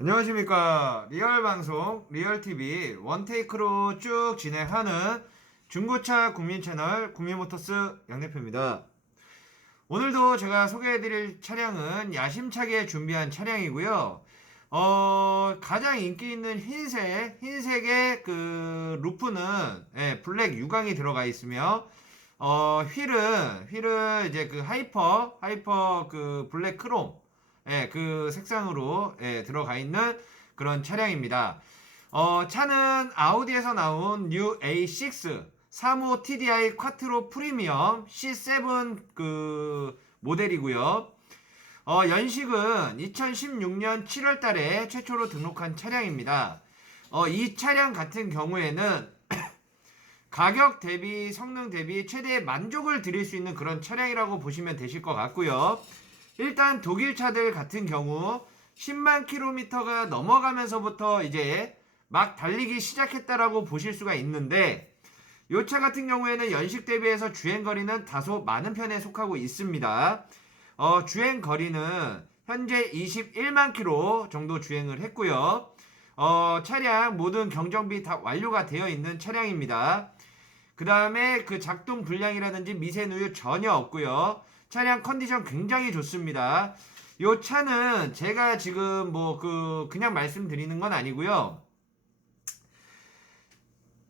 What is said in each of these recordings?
안녕하십니까 리얼 방송 리얼 TV 원테이크로 쭉 진행하는 중고차 국민 채널 국민모터스 양대표입니다. 오늘도 제가 소개해드릴 차량은 야심차게 준비한 차량이고요. 어 가장 인기 있는 흰색 흰색의 그 루프는 예, 블랙 유광이 들어가 있으며 어 휠은 휠은 이제 그 하이퍼 하이퍼 그 블랙 크롬 예, 그 색상으로 예, 들어가 있는 그런 차량입니다. 어, 차는 아우디에서 나온 뉴 A6 35 TDI 쿼트로 프리미엄 C7 그 모델이고요. 어, 연식은 2016년 7월 달에 최초로 등록한 차량입니다. 어, 이 차량 같은 경우에는 가격 대비 성능 대비 최대 만족을 드릴 수 있는 그런 차량이라고 보시면 되실 것 같고요. 일단 독일 차들 같은 경우 10만 킬로미터가 넘어가면서부터 이제 막 달리기 시작했다라고 보실 수가 있는데 이 차 같은 경우에는 연식 대비해서 주행 거리는 다소 많은 편에 속하고 있습니다. 어, 주행 거리는 현재 21만 킬로 정도 주행을 했고요. 어, 차량 모든 경정비 다 완료가 되어 있는 차량입니다. 그 다음에 그 작동 불량이라든지 미세 누유 전혀 없고요. 차량 컨디션 굉장히 좋습니다. 요 차는 제가 지금 뭐 그 그냥 말씀드리는 건 아니고요.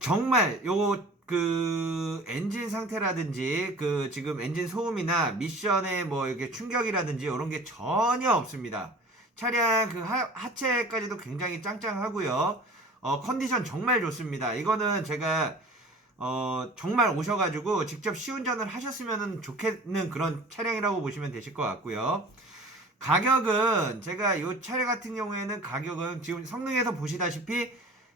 정말 요 그 엔진 상태라든지 그 지금 엔진 소음이나 미션의 뭐 이렇게 충격이라든지 이런 게 전혀 없습니다. 차량 그 하, 하체까지도 굉장히 짱짱하고요. 어 컨디션 정말 좋습니다. 이거는 제가 어, 정말 오셔가지고 직접 시운전을 하셨으면 좋겠는 그런 차량이라고 보시면 되실 것 같고요. 가격은 제가 이 차량 같은 경우에는 가격은 지금 성능에서 보시다시피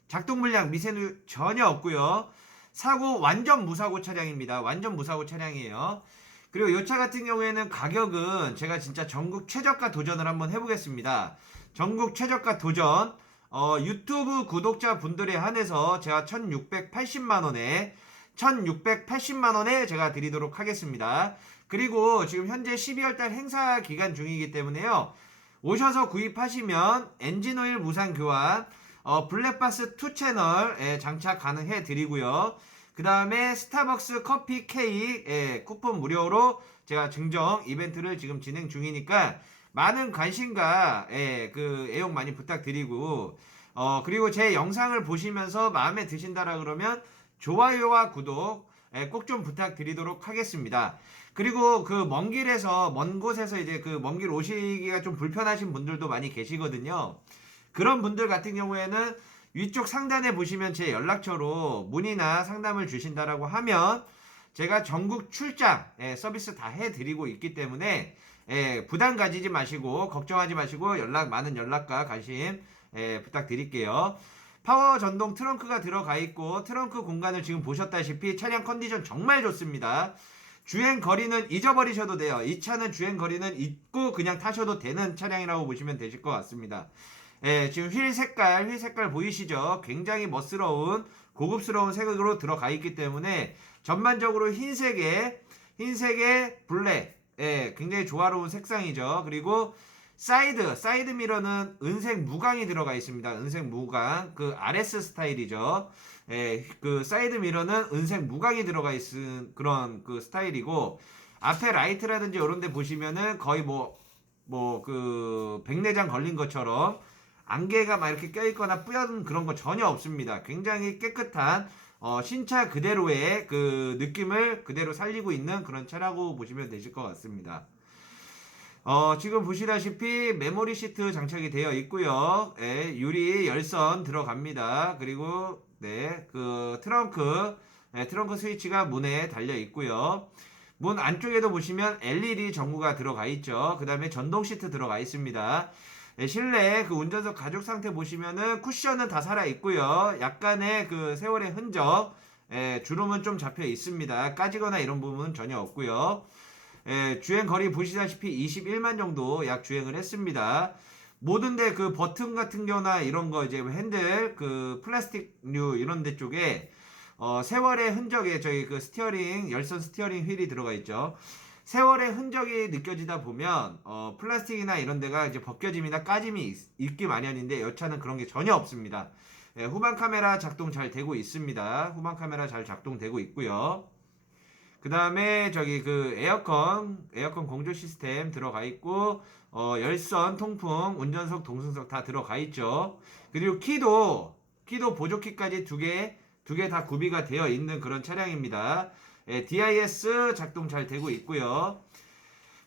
작동 물량 미세누 전혀 없고요. 사고 완전 무사고 차량입니다. 완전 무사고 차량이에요. 그리고 이 차 같은 경우에는 가격은 제가 진짜 전국 최저가 도전을 한번 해보겠습니다. 전국 최저가 도전 어, 유튜브 구독자 분들에 한해서 제가 1680만 원에 1680만 원에 제가 드리도록 하겠습니다. 그리고 지금 현재 12월 달 행사 기간 중이기 때문에요. 오셔서 구입하시면 엔진오일 무상 교환, 어, 블랙바스 2 채널에 장착 가능해 드리고요. 그 다음에 스타벅스 커피 케이크 예, 쿠폰 무료로 제가 증정 이벤트를 지금 진행 중이니까 많은 관심과 예, 그 애용 많이 부탁드리고 어 그리고 제 영상을 보시면서 마음에 드신다라 그러면 좋아요와 구독 예, 꼭 좀 부탁드리도록 하겠습니다. 그리고 그 먼 길에서 먼 곳에서 이제 그 먼 길 오시기가 좀 불편하신 분들도 많이 계시거든요. 그런 분들 같은 경우에는 위쪽 상단에 보시면 제 연락처로 문의나 상담을 주신다라고 하면 제가 전국 출장 예, 서비스 다 해드리고 있기 때문에 예, 부담 가지지 마시고 걱정하지 마시고 연락 많은 연락과 관심 예, 부탁드릴게요. 파워 전동 트렁크가 들어가 있고 트렁크 공간을 지금 보셨다시피 차량 컨디션 정말 좋습니다. 주행 거리는 잊어버리셔도 돼요. 이 차는 주행 거리는 잊고 그냥 타셔도 되는 차량이라고 보시면 되실 것 같습니다. 예, 지금 휠 색깔, 휠 색깔 보이시죠? 굉장히 멋스러운, 고급스러운 색으로 들어가 있기 때문에 전반적으로 흰색에, 흰색에 블랙, 예, 굉장히 조화로운 색상이죠. 그리고 사이드, 사이드 미러는 은색 무광이 들어가 있습니다. 은색 무광. 그 RS 스타일이죠. 예, 그 사이드 미러는 은색 무광이 들어가 있는 그런 그 스타일이고, 앞에 라이트라든지 이런 데 보시면은 거의 뭐, 뭐 그 백내장 걸린 것처럼 안개가 막 이렇게 껴있거나 뿌연 그런 거 전혀 없습니다. 굉장히 깨끗한 어, 신차 그대로의 그 느낌을 그대로 살리고 있는 그런 차라고 보시면 되실 것 같습니다. 어, 지금 보시다시피 메모리 시트 장착이 되어 있고요. 예, 유리 열선 들어갑니다. 그리고 네, 그 트렁크 예, 트렁크 스위치가 문에 달려 있고요. 문 안쪽에도 보시면 LED 전구가 들어가 있죠. 그 다음에 전동 시트 들어가 있습니다. 네, 실내 그 운전석 가죽 상태 보시면은 쿠션은 다 살아 있고요. 약간의 그 세월의 흔적, 예, 주름은 좀 잡혀 있습니다. 까지거나 이런 부분은 전혀 없고요. 예, 주행 거리 보시다시피 21만 정도 약 주행을 했습니다. 모든데 그 버튼 같은 경우나 이런 거 이제 핸들 그 플라스틱류 이런 데 쪽에 어, 세월의 흔적에 저희 그 스티어링 열선 스티어링 휠이 들어가 있죠. 세월의 흔적이 느껴지다 보면 어, 플라스틱이나 이런 데가 이제 벗겨짐이나 까짐이 있, 있기 마련인데 이 차는 그런 게 전혀 없습니다. 예, 후방 카메라 작동 잘 되고 있습니다. 후방 카메라 잘 작동되고 있고요. 그 다음에 저기 그 에어컨 에어컨 공조 시스템 들어가 있고 어, 열선 통풍 운전석 동승석 다 들어가 있죠. 그리고 키도 키도 보조키까지 두 개 두 개 다 구비가 되어 있는 그런 차량입니다. 예, DIS 작동 잘 되고 있고요.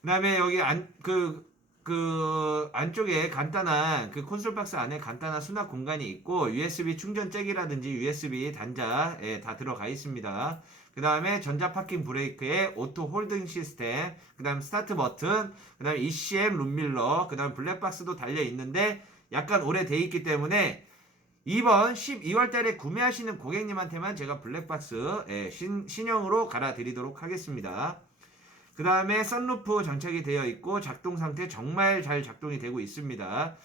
그다음에 여기 안그그 안쪽에 간단한 그 콘솔 박스 안에 간단한 수납 공간이 있고 USB 충전 잭이라든지 USB 단자 예, 다 들어가 있습니다. 그 다음에 전자 파킹 브레이크에 오토 홀딩 시스템, 그 다음 스타트 버튼, 그 다음에 ECM 룸밀러, 그 다음 블랙박스도 달려 있는데 약간 오래돼 있기 때문에 이번 12월 달에 구매하시는 고객님한테만 제가 블랙박스 예, 신, 신형으로 갈아드리도록 하겠습니다. 그 다음에 썬루프 장착이 되어 있고 작동 상태 정말 잘 작동이 되고 있습니다.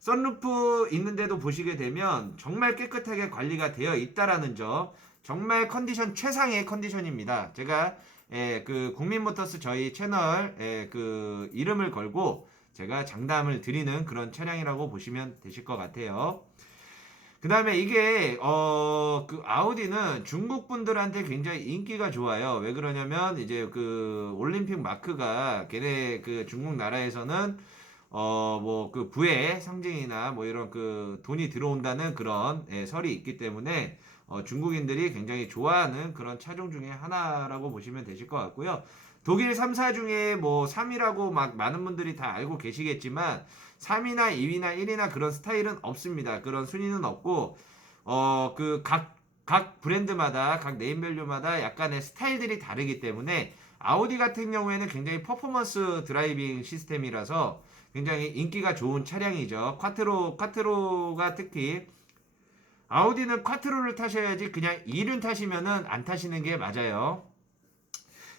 썬루프 있는데도 보시게 되면 정말 깨끗하게 관리가 되어 있다라는 점 정말 컨디션 최상의 컨디션입니다. 제가 예, 그 국민모터스 저희 채널 예, 그 이름을 걸고 제가 장담을 드리는 그런 차량이라고 보시면 되실 것 같아요. 그 다음에 이게 어 그 아우디는 중국 분들한테 굉장히 인기가 좋아요. 왜 그러냐면 이제 그 올림픽 마크가 걔네 그 중국 나라에서는 어 뭐 그 부의 상징이나 뭐 이런 그 돈이 들어온다는 그런 예, 설이 있기 때문에 어 중국인들이 굉장히 좋아하는 그런 차종 중에 하나라고 보시면 되실 것 같고요. 독일 3사 중에 뭐 3위라고 막 많은 분들이 다 알고 계시겠지만 3위나 2위나 1위나 그런 스타일은 없습니다. 그런 순위는 없고 어 그각 각 브랜드마다 각 네임밸류마다 약간의 스타일들이 다르기 때문에 아우디 같은 경우에는 굉장히 퍼포먼스 드라이빙 시스템이라서 굉장히 인기가 좋은 차량이죠. 콰트로 콰트로가 특히 아우디는 콰트로를 타셔야지 그냥 2륜 타시면은 안 타시는 게 맞아요.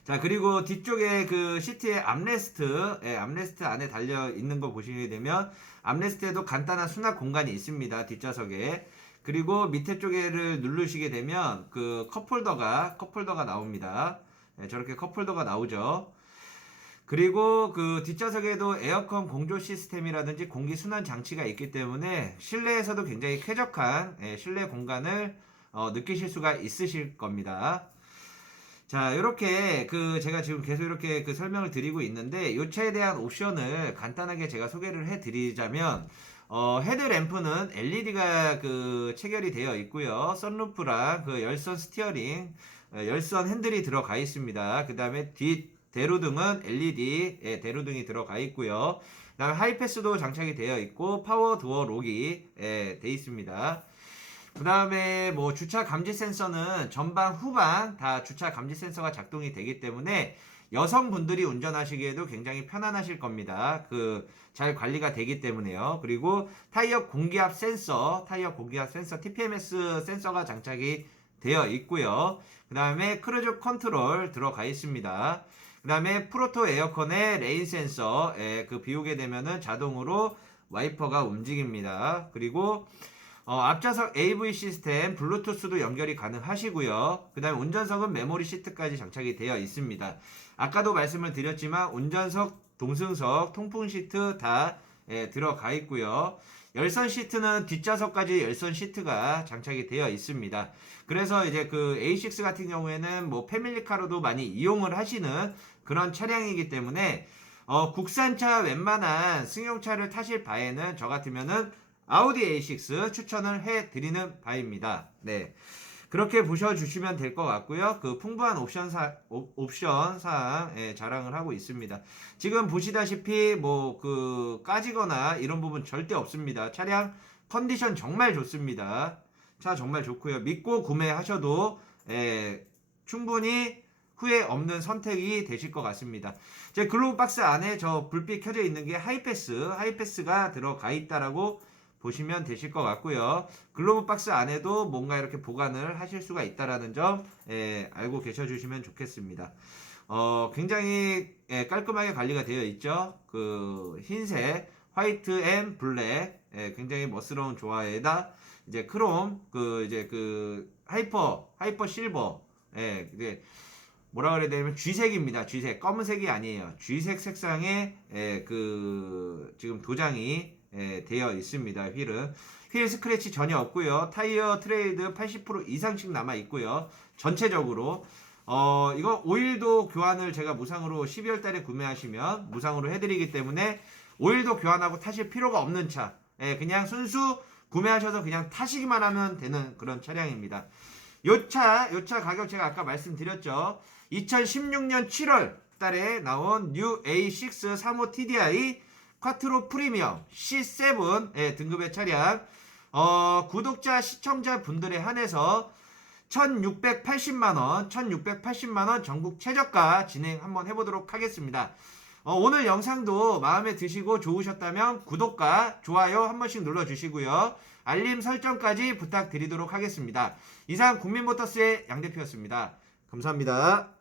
자 그리고 뒤쪽에 그 시트의 암레스트 예, 암레스트 안에 달려 있는 거 보시게 되면 암레스트에도 간단한 수납 공간이 있습니다 뒷좌석에. 그리고 밑에 쪽에를 누르시게 되면 그 컵홀더가 컵홀더가 나옵니다. 예, 저렇게 컵홀더가 나오죠. 그리고 그 뒷좌석에도 에어컨 공조 시스템이라든지 공기 순환 장치가 있기 때문에 실내에서도 굉장히 쾌적한 예, 실내 공간을 어, 느끼실 수가 있으실 겁니다. 자, 이렇게 그 제가 지금 계속 이렇게 그 설명을 드리고 있는데 이 차에 대한 옵션을 간단하게 제가 소개를 해 드리자면 어, 헤드램프는 LED가 그 체결이 되어 있고요. 선루프랑 그 열선 스티어링, 어, 열선 핸들이 들어가 있습니다. 그 다음에 뒷 대로등은 LED 예, 대로등이 들어가 있고요. 그다음에 하이패스도 장착이 되어 있고 파워 도어 록이 예, 돼 있습니다. 그 다음에 뭐 주차 감지 센서는 전방 후방 다 주차 감지 센서가 작동이 되기 때문에 여성분들이 운전하시기에도 굉장히 편안하실 겁니다. 그 잘 관리가 되기 때문에요. 그리고 타이어 공기압 센서, 타이어 공기압 센서, TPMS 센서가 장착이 되어 있고요. 그 다음에 크루즈 컨트롤 들어가 있습니다. 그 다음에 프로토 에어컨의 레인 센서, 예, 그 비우게 되면은 자동으로 와이퍼가 움직입니다. 그리고 어, 앞좌석 AV 시스템 블루투스도 연결이 가능하시고요. 그 다음에 운전석은 메모리 시트까지 장착이 되어 있습니다. 아까도 말씀을 드렸지만 운전석, 동승석, 통풍 시트 다 예, 들어가 있고요. 열선 시트는 뒷좌석까지 열선 시트가 장착이 되어 있습니다. 그래서 이제 그 A6 같은 경우에는 뭐 패밀리카로도 많이 이용을 하시는 그런 차량이기 때문에 어, 국산차 웬만한 승용차를 타실 바에는 저 같으면은 아우디 A6 추천을 해 드리는 바입니다. 네. 그렇게 보셔주시면 될 것 같고요. 그 풍부한 옵션 사, 옵션 사항 예, 자랑을 하고 있습니다. 지금 보시다시피 뭐 그 까지거나 이런 부분 절대 없습니다. 차량 컨디션 정말 좋습니다. 차 정말 좋고요. 믿고 구매하셔도 예, 충분히 후회 없는 선택이 되실 것 같습니다. 제 글로브 박스 안에 저 불빛 켜져 있는 게 하이패스, 하이패스가 들어가 있다라고 보시면 되실 것 같고요. 글로브 박스 안에도 뭔가 이렇게 보관을 하실 수가 있다라는 점 예, 알고 계셔 주시면 좋겠습니다. 어, 굉장히 예, 깔끔하게 관리가 되어 있죠. 그 흰색, 화이트 앤 블랙, 예, 굉장히 멋스러운 조화에다 이제 크롬, 그 이제 그 하이퍼, 하이퍼 실버, 예, 이제 뭐라 그래야 되냐면 쥐색입니다. 쥐색 검은색이 아니에요. 쥐색 색상의 예, 그 지금 도장이 예, 되어 있습니다. 휠은 휠 스크래치 전혀 없고요. 타이어 트레이드 80% 이상씩 남아 있고요. 전체적으로 어 이거 오일도 교환을 제가 무상으로 12월 달에 구매하시면 무상으로 해드리기 때문에 오일도 교환하고 타실 필요가 없는 차. 예, 그냥 순수 구매하셔서 그냥 타시기만 하면 되는 그런 차량입니다. 요 차, 요 차 가격 제가 아까 말씀드렸죠. 2016년 7월 달에 나온 뉴 A6 35 TDI 쿼트로 프리미엄 C7 예, 등급의 차량. 어, 구독자 시청자 분들에 한해서 1680만원, 1680만원 전국 최저가 진행 한번 해보도록 하겠습니다. 어, 오늘 영상도 마음에 드시고 좋으셨다면 구독과 좋아요 한 번씩 눌러주시고요. 알림 설정까지 부탁드리도록 하겠습니다. 이상 국민모터스의 양대표였습니다. 감사합니다.